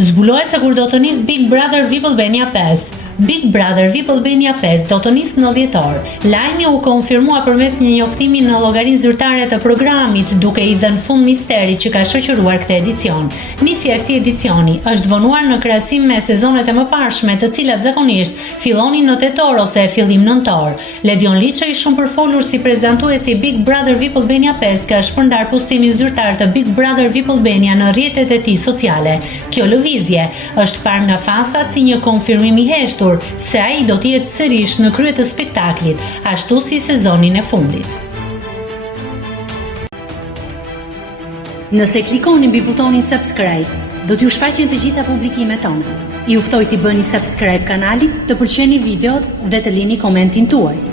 Zbulohet se kur do të nis Big Brother VIP Albania 5. Big Brother VIP Albania 5 do të nisë në 10 orë. Lajmi u konfirmua përmes një njoftimi në llogarinë zyrtare të programit, duke i dhënë fund misterit që ka shoqëruar këtë edicion. Nisja e këtij edicioni është vonuar në krahasim me sezonet e mëparshme, të cilat zakonisht fillonin në tetor ose fillim nëntor. Ledion Liçaj, shumë përfolur si prezantuesi Big Brother VIP Albania 5, ka shpërndar postimin zyrtar të Big Brother VIP Albania në rrjetet e tij sociale. Kjo lëvizje është parë nga fansat si një konfirmim i heshtur se ai do të jetë sërish në krye të spektaklit, ashtu si sezonin e fundit. Nëse klikoni mbi butonin subscribe, do t'ju shfaqen të gjitha publikimet tona. Ju ftoj t'i bëni subscribe kanalit, të pëlqeni videot dhe të lini komentin tuaj.